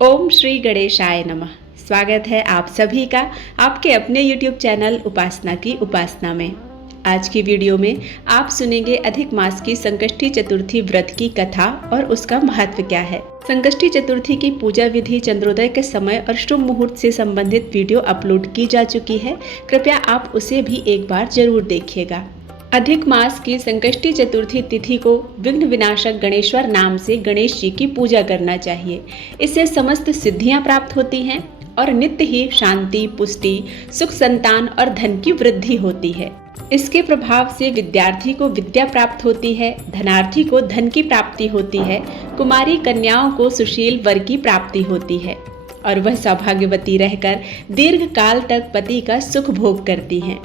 ओम श्री गणेशाय नमः। स्वागत है आप सभी का आपके अपने YouTube चैनल उपासना की उपासना में। आज की वीडियो में आप सुनेंगे अधिक मास की संकष्टी चतुर्थी व्रत की कथा और उसका महत्व क्या है। संकष्टी चतुर्थी की पूजा विधि, चंद्रोदय के समय और शुभ मुहूर्त से संबंधित वीडियो अपलोड की जा चुकी है। कृपया आप उसे भी एक बार जरूर देखिएगा। अधिक मास की संकष्टी चतुर्थी तिथि को विघ्न विनाशक गणेश्वर नाम से गणेश जी की पूजा करना चाहिए। इससे समस्त सिद्धियां प्राप्त होती हैं और नित्य ही शांति, पुष्टि, सुख, संतान और धन की वृद्धि होती है। इसके प्रभाव से विद्यार्थी को विद्या प्राप्त होती है, धनार्थी को धन की प्राप्ति होती है, कुमारी कन्याओं को सुशील वर की प्राप्ति होती है और वह सौभाग्यवती रहकर दीर्घ काल तक पति का सुख भोग करती हैं।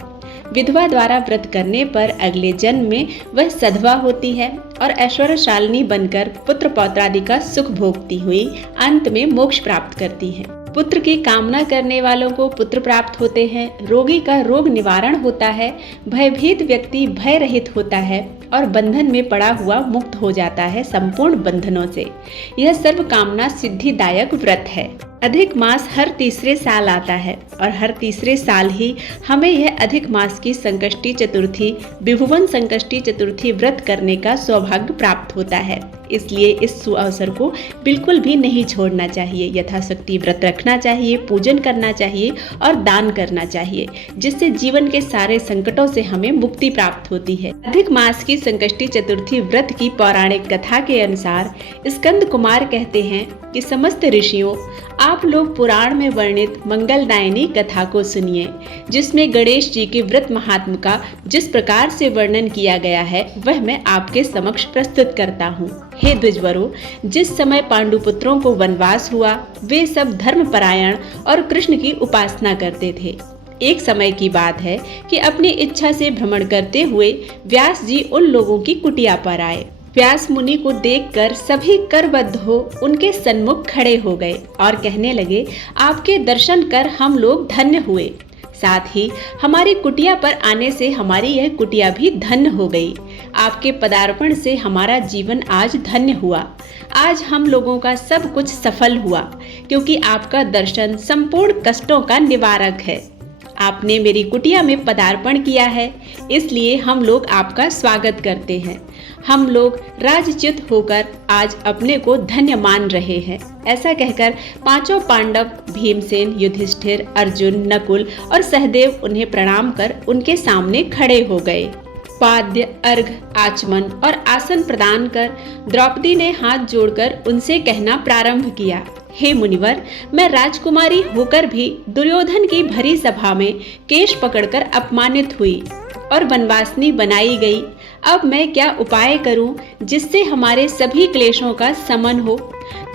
विधवा द्वारा व्रत करने पर अगले जन्म में वह सधवा होती है और ऐश्वर्यशालिनी बनकर पुत्र पौत्रादि का सुख भोगती हुई अंत में मोक्ष प्राप्त करती है। पुत्र की कामना करने वालों को पुत्र प्राप्त होते हैं, रोगी का रोग निवारण होता है, भयभीत व्यक्ति भय रहित होता है और बंधन में पड़ा हुआ मुक्त हो जाता है संपूर्ण बंधनों से। यह सर्व कामना सिद्धिदायक व्रत है। अधिक मास हर तीसरे साल आता है और हर तीसरे साल ही हमें यह अधिक मास की संकष्टी चतुर्थी, विभुवन संकष्टी चतुर्थी व्रत करने का सौभाग्य प्राप्त होता है। इसलिए इस सुअवसर को बिल्कुल भी नहीं छोड़ना चाहिए। यथाशक्ति व्रत रखना चाहिए, पूजन करना चाहिए और दान करना चाहिए, जिससे जीवन के सारे संकटों से हमें मुक्ति प्राप्त होती है। अधिक मास की संकष्टी चतुर्थी व्रत की पौराणिक कथा के अनुसार स्कंद कुमार कहते हैं कि समस्त ऋषियों, आप लोग पुराण में वर्णित मंगलदायिनी कथा को सुनिए, जिसमें गणेश जी के व्रत महात्म का जिस प्रकार से वर्णन किया गया है वह मैं आपके समक्ष प्रस्तुत करता हूँ। हे द्विजवरों, जिस समय पांडुपुत्रों को वनवास हुआ वे सब धर्मपरायण और कृष्ण की उपासना करते थे। एक समय की बात है कि अपनी इच्छा से भ्रमण करते हुए व्यास जी उन लोगों की कुटिया पर आए। व्यास मुनि को देखकर सभी करबद्ध हो उनके सन्मुख खड़े हो गए और कहने लगे, आपके दर्शन कर हम लोग धन्य हुए। साथ ही हमारी कुटिया पर आने से हमारी यह कुटिया भी धन्य हो गई। आपके पदार्पण से हमारा जीवन आज धन्य हुआ। आज हम लोगों का सब कुछ सफल हुआ, क्योंकि आपका दर्शन संपूर्ण कष्टों का निवारक है। आपने मेरी कुटिया में पदार्पण किया है, इसलिए हम लोग आपका स्वागत करते हैं। हम लोग राजच्युत होकर आज अपने को धन्य मान रहे हैं। ऐसा कहकर पांचों पांडव भीमसेन, युधिष्ठिर, अर्जुन, नकुल और सहदेव उन्हें प्रणाम कर उनके सामने खड़े हो गए। पाद्य, अर्घ, आचमन और आसन प्रदान कर द्रौपदी ने हाथ जोड़कर उनसे कहना प्रारंभ किया, हे मुनिवर, मैं राजकुमारी होकर भी दुर्योधन की भरी सभा में केश पकड़कर अपमानित हुई और वनवासिनी बनाई गई। अब मैं क्या उपाय करूं जिससे हमारे सभी क्लेशों का शमन हो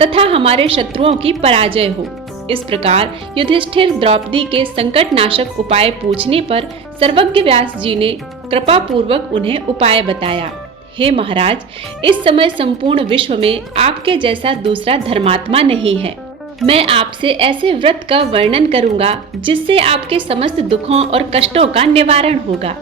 तथा हमारे शत्रुओं की पराजय हो। इस प्रकार युधिष्ठिर द्रौपदी के संकट नाशक उपाय पूछने पर सर्वज्ञ व्यास जी ने कृपा पूर्वक उन्हें उपाय बताया। हे महाराज, इस समय संपूर्ण विश्व में आपके जैसा दूसरा धर्मात्मा नहीं है। मैं आपसे ऐसे व्रत का वर्णन करूंगा जिससे आपके समस्त दुखों और कष्टों का निवारण होगा।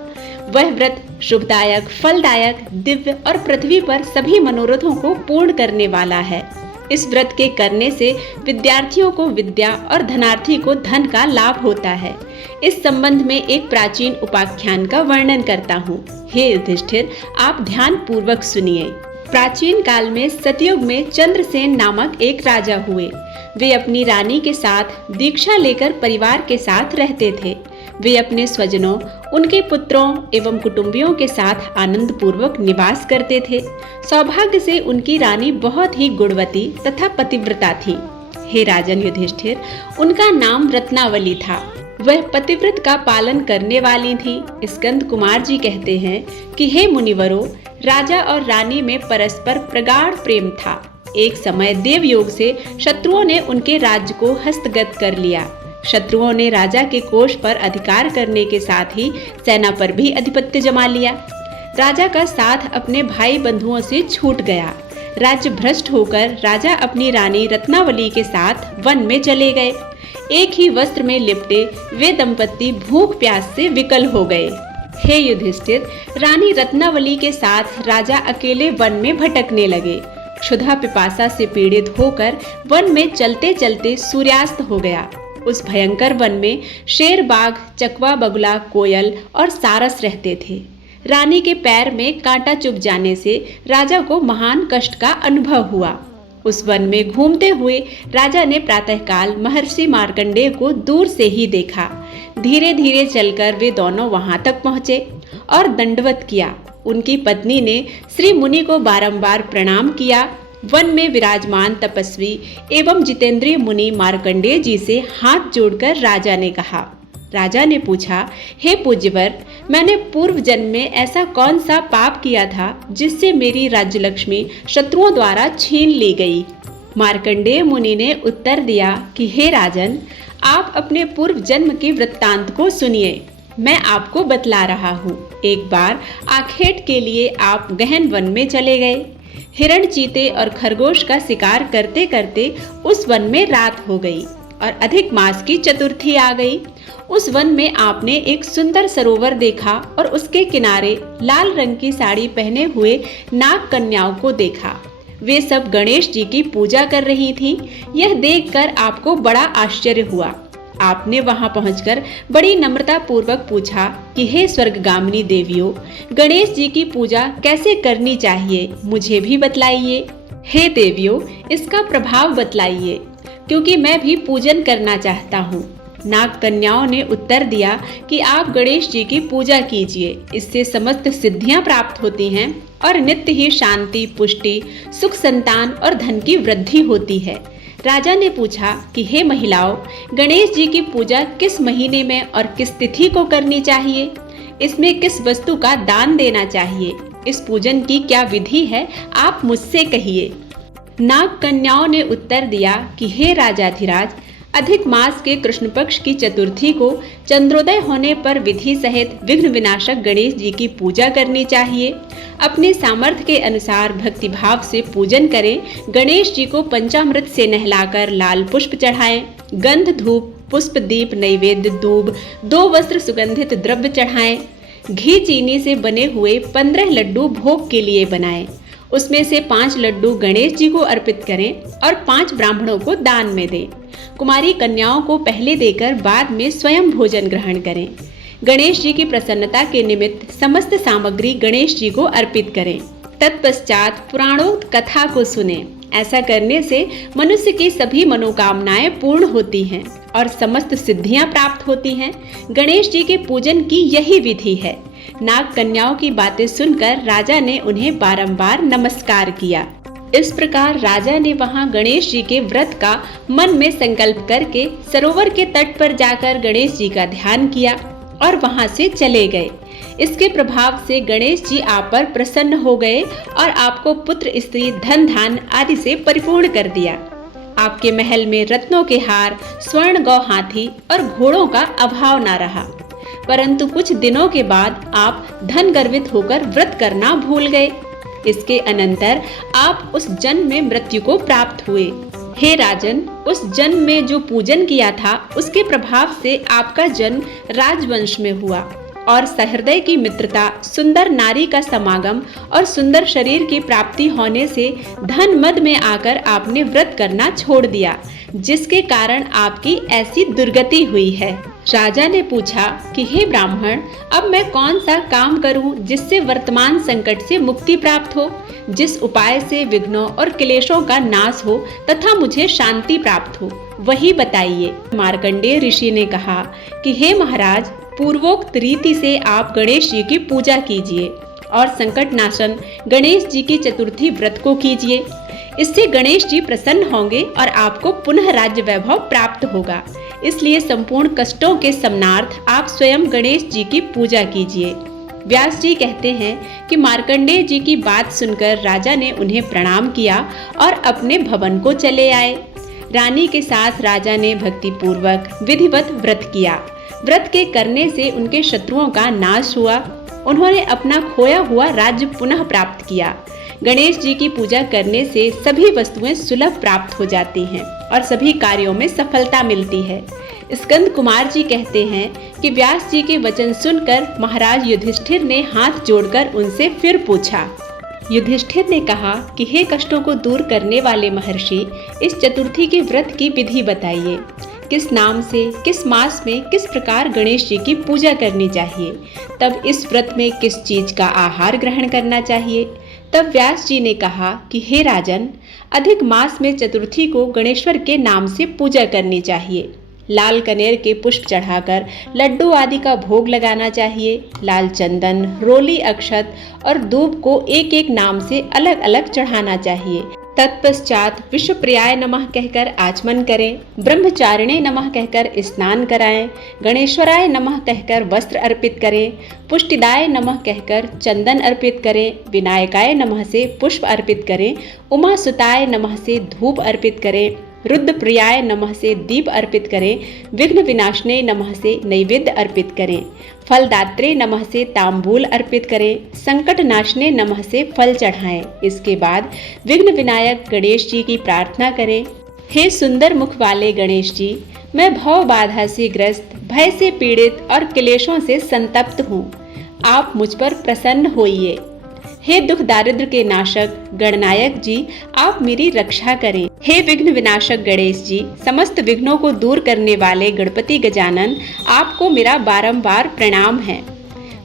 वह व्रत शुभदायक, फलदायक, दिव्य और पृथ्वी पर सभी मनोरथों को पूर्ण करने वाला है। इस व्रत के करने से विद्यार्थियों को विद्या और धनार्थी को धन का लाभ होता है। इस संबंध में एक प्राचीन उपाख्यान का वर्णन करता हूँ। हे युधिष्ठिर, आप ध्यान पूर्वक सुनिए। प्राचीन काल में सतयुग में चंद्रसेन नामक एक राजा हुए। वे अपनी रानी के साथ दीक्षा लेकर परिवार के साथ रहते थे। वे अपने स्वजनों, उनके पुत्रों एवं कुटुंबियों के साथ आनंद पूर्वक निवास करते थे। सौभाग्य से उनकी रानी बहुत ही गुणवती तथा पतिव्रता थी। हे राजन युधिष्ठिर, उनका नाम रत्नावली था। वह पतिव्रत का पालन करने वाली थी। स्कंद कुमार जी कहते हैं कि हे मुनिवरों, राजा और रानी में परस्पर प्रगाढ़ प्रेम था। एक समय देवयोग से शत्रुओं ने उनके राज्य को हस्तगत कर लिया। शत्रुओं ने राजा के कोष पर अधिकार करने के साथ ही सेना पर भी अधिपत्य जमा लिया। राजा का साथ अपने भाई बंधुओं से छूट गया। राज्य भ्रष्ट होकर राजा अपनी रानी रत्नावली के साथ वन में चले गए। एक ही वस्त्र में लिपटे वे दंपत्ति भूख प्यास से विकल हो गए। हे युधिष्ठिर, रानी रत्नावली के साथ राजा अकेले वन में भटकने लगे। क्षुधा पिपासा से पीड़ित होकर वन में चलते चलते सूर्यास्त हो गया। उस भयंकर वन में शेर, बाघ, चकवा, बगुला, कोयल और सारस रहते थे। रानी के पैर में कांटा चुभ जाने से राजा को महान कष्ट का अनुभव हुआ। उस वन में घूमते हुए राजा ने प्रातःकाल महर्षि मार्कंडेय को दूर से ही देखा। धीरे धीरे चलकर वे दोनों वहां तक पहुंचे और दंडवत किया। उनकी पत्नी ने श्री मुनि को बारंबार प्रणाम किया। वन में विराजमान तपस्वी एवं जितेंद्रिय मुनि मार्कंडेय जी से हाथ जोड़कर राजा ने कहा। राजा ने पूछा, हे पूज्यवर, मैंने पूर्व जन्म में ऐसा कौन सा पाप किया था जिससे मेरी राज्यलक्ष्मी शत्रुओं द्वारा छीन ली गई? मार्कंडेय मुनि ने उत्तर दिया कि हे राजन, आप अपने पूर्व जन्म के वृत्तांत को सुनिए। मैं आपको बतला रहा हूँ। एक बार आखेट के लिए आप गहन वन में चले गए। हिरण, चीते और खरगोश का शिकार करते करते उस वन में रात हो गई और अधिक मास की चतुर्थी आ गई। उस वन में आपने एक सुंदर सरोवर देखा और उसके किनारे लाल रंग की साड़ी पहने हुए नाग कन्याओं को देखा। वे सब गणेश जी की पूजा कर रही थीं। यह देखकर आपको बड़ा आश्चर्य हुआ। आपने वहां पहुंचकर बड़ी नम्रता पूर्वक पूछा कि हे स्वर्गगामिनी देवियों, गणेश जी की पूजा कैसे करनी चाहिए, मुझे भी बतलाइए। हे देवियों, इसका प्रभाव बतलाइए, क्योंकि मैं भी पूजन करना चाहता हूँ। नाग कन्याओं ने उत्तर दिया कि आप गणेश जी की पूजा कीजिए, इससे समस्त सिद्धियां प्राप्त होती हैं और नित्य ही शांति, पुष्टि, सुख, संतान और धन की वृद्धि होती है। राजा ने पूछा कि हे महिलाओं, गणेश जी की पूजा किस महीने में और किस तिथि को करनी चाहिए? इसमें किस वस्तु का दान देना चाहिए? इस पूजन की क्या विधि है, आप मुझसे कहिए। नाग कन्याओं ने उत्तर दिया कि हे राजाधिराज, अधिक मास के कृष्ण पक्ष की चतुर्थी को चंद्रोदय होने पर विधि सहित विघ्न विनाशक गणेश जी की पूजा करनी चाहिए। अपने सामर्थ्य के अनुसार भक्ति भाव से पूजन करें। गणेश जी को पंचामृत से नहलाकर लाल पुष्प चढ़ाएं। गंध, धूप, पुष्प, दीप, नैवेद्य, दूब, 2 वस्त्र सुगंधित द्रव्य चढ़ाएं। घी, चीनी से बने हुए 15 लड्डू भोग के लिए बनाएं। उसमें से 5 लड्डू गणेश जी को अर्पित करें और 5 ब्राह्मणों को दान में दें। कुमारी कन्याओं को पहले देकर बाद में स्वयं भोजन ग्रहण करें। गणेश जी की प्रसन्नता के निमित्त समस्त सामग्री गणेश जी को अर्पित करें। तत्पश्चात पुराणोक्त कथा को सुनें। ऐसा करने से मनुष्य की सभी मनोकामनाएं पूर्ण होती हैं और समस्त सिद्धियां प्राप्त होती हैं। गणेश जी के पूजन की यही विधि है। नाग कन्याओं की बातें सुनकर राजा ने उन्हें बारंबार नमस्कार किया। इस प्रकार राजा ने वहां गणेश जी के व्रत का मन में संकल्प करके सरोवर के तट पर जाकर गणेश जी का ध्यान किया और वहां से चले गए। इसके प्रभाव से गणेश जी आप पर प्रसन्न हो गए और आपको पुत्र, स्त्री, धन, धान आदि से परिपूर्ण कर दिया। आपके महल में रत्नों के हार, स्वर्ण, गौ, हाथी और घोड़ों का अभाव न रहा। परंतु कुछ दिनों के बाद आप धन गर्वित होकर व्रत करना भूल गए। इसके अनंतर आप उस जन्म में मृत्यु को प्राप्त हुए। हे राजन, उस जन्म में जो पूजन किया था उसके प्रभाव से आपका जन्म राजवंश में हुआ और सहृदय की मित्रता, सुंदर नारी का समागम और सुंदर शरीर की प्राप्ति होने से धन मद में आकर आपने व्रत करना छोड़ दिया, जिसके कारण आपकी ऐसी दुर्गति हुई है। राजा ने पूछा कि हे ब्राह्मण, अब मैं कौन सा काम करूं जिससे वर्तमान संकट से मुक्ति प्राप्त हो, जिस उपाय से विघ्नों और क्लेशों का नाश हो तथा मुझे शांति प्राप्त हो, वही बताइए। मार्कंडेय ऋषि ने कहा कि हे महाराज, पूर्वोक्त रीति से आप गणेश जी की पूजा कीजिए और संकट नाशन गणेश जी की चतुर्थी व्रत को कीजिए। इससे गणेश जी प्रसन्न होंगे और आपको पुनः राज्य वैभव प्राप्त होगा। इसलिए संपूर्ण कष्टों के समनार्थ आप स्वयं गणेश जी की पूजा कीजिए। व्यास जी कहते हैं कि मार्कंडेय जी की बात सुनकर राजा ने उन्हें प्रणाम किया और अपने भवन को चले आए। रानी के साथ राजा ने भक्ति पूर्वक विधिवत व्रत किया। व्रत के करने से उनके शत्रुओं का नाश हुआ। उन्होंने अपना खोया हुआ राज्य पुनः प्राप्त किया। गणेश जी की पूजा करने से सभी वस्तुएं सुलभ प्राप्त हो जाती हैं और सभी कार्यों में सफलता मिलती है। स्कंद कुमार जी कहते हैं कि व्यास जी के वचन सुनकर महाराज युधिष्ठिर ने हाथ जोड़कर उनसे फिर पूछा, युधिष्ठिर ने कहा कि हे कष्टों को दूर करने वाले महर्षि, इस चतुर्थी के व्रत की विधि बताइए। किस नाम से, किस मास में, किस प्रकार गणेश जी की पूजा करनी चाहिए। तब इस व्रत में किस चीज का आहार ग्रहण करना चाहिए। तब व्यास जी ने कहा कि हे राजन, अधिक मास में चतुर्थी को गणेश्वर के नाम से पूजा करनी चाहिए। लाल कनेर के पुष्प चढ़ाकर लड्डू आदि का भोग लगाना चाहिए। लाल चंदन, रोली अक्षत और दूब को एक एक नाम से अलग अलग चढ़ाना चाहिए। तत्पश्चात विश्वप्रियाय नमः कहकर आचमन करें, ब्रह्मचारिणे नमः कहकर स्नान कराएं, गणेश्वराय नमः कहकर वस्त्र अर्पित करें, पुष्टिदाय नमः कहकर चंदन अर्पित करें, विनायकाय नमः से पुष्प अर्पित करें, उमासुताय नमः से धूप अर्पित करें, रुद्रप्रियाय नमः से दीप अर्पित करें, विघ्न विनाशने नमः से नैवेद्य अर्पित करें, फलदात्रे नमः से तांबूल अर्पित करें, संकट नाशने नमः से फल चढ़ाएं। इसके बाद विघ्न विनायक गणेश जी की प्रार्थना करें। हे सुंदर मुख वाले गणेश जी, मैं भव बाधा से ग्रस्त, भय से पीड़ित और क्लेशों से संतप्त हूँ। आप मुझ पर प्रसन्न होइए। हे दुख दारिद्र के नाशक गणनायक जी, आप मेरी रक्षा करें। हे विघ्न विनाशक गणेश जी, समस्त विघ्नों को दूर करने वाले गणपति गजानन, आपको मेरा बारंबार प्रणाम है।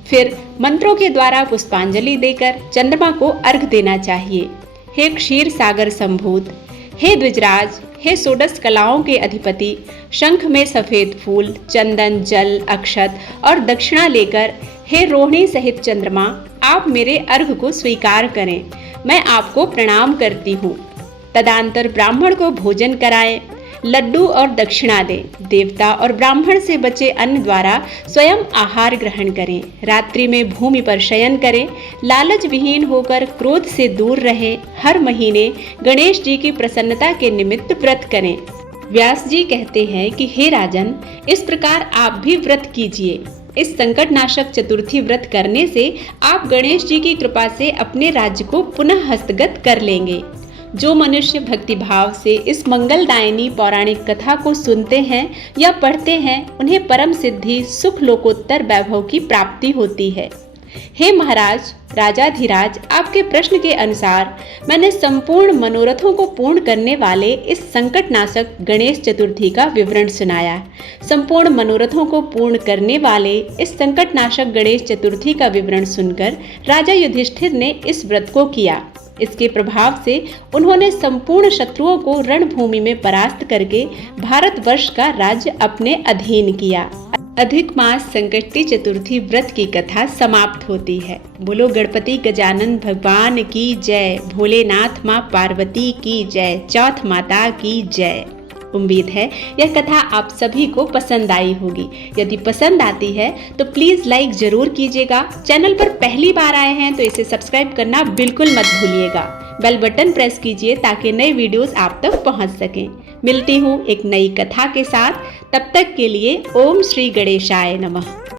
फिर मंत्रों के द्वारा पुष्पांजलि देकर चंद्रमा को अर्घ देना चाहिए। हे क्षीर सागर संभूत, हे द्विजराज, हे षोडश कलाओं के अधिपति, शंख में सफेद फूल, चंदन, जल, अक्षत और दक्षिणा लेकर हे रोहिणी सहित चंद्रमा, आप मेरे अर्घ को स्वीकार करें। मैं आपको प्रणाम करती हूँ। तदंतर ब्राह्मण को भोजन कराएं, लड्डू और दक्षिणा दें। देवता और ब्राह्मण से बचे अन्न द्वारा स्वयं आहार ग्रहण करें। रात्रि में भूमि पर शयन करें। लालच विहीन होकर क्रोध से दूर रहें। हर महीने गणेश जी की प्रसन्नता के निमित्त व्रत करें। व्यास जी कहते हैं कि हे राजन, इस प्रकार आप भी व्रत कीजिए। इस संकट नाशक चतुर्थी व्रत करने से आप गणेश जी की कृपा से अपने राज्य को पुनः हस्तगत कर लेंगे। जो मनुष्य भक्ति भाव से इस मंगलदायिनी पौराणिक कथा को सुनते हैं या पढ़ते हैं, उन्हें परम सिद्धि, सुख, लोकोत्तर वैभव की प्राप्ति होती है। हे महाराज, राजाधिराज, आपके प्रश्न के अनुसार मैंने संपूर्ण मनोरथों को पूर्ण करने वाले इस संकट नाशक गणेश चतुर्थी का विवरण सुनाया। संपूर्ण मनोरथों को पूर्ण करने वाले इस संकट नाशक गणेश चतुर्थी का विवरण सुनकर राजा युधिष्ठिर ने इस व्रत को किया। इसके प्रभाव से उन्होंने संपूर्ण शत्रुओं को रणभूमि में परास्त करके भारतवर्ष का राज्य अपने अधीन किया। अधिक मास संकष्टी चतुर्थी व्रत की कथा समाप्त होती है। बोलो गणपति गजानन भगवान की जय, भोलेनाथ माँ पार्वती की जय, चौथ माता की जय। उम्मीद है यह कथा आप सभी को पसंद आई होगी। यदि पसंद आती है तो प्लीज़ लाइक ज़रूर कीजिएगा। चैनल पर पहली बार आए हैं तो इसे सब्सक्राइब करना बिल्कुल मत भूलिएगा। बेल बटन प्रेस कीजिए ताकि नए वीडियोस आप तक पहुंच सकें। मिलती हूँ एक नई कथा के साथ। तब तक के लिए ओम श्री गणेशाय नमः।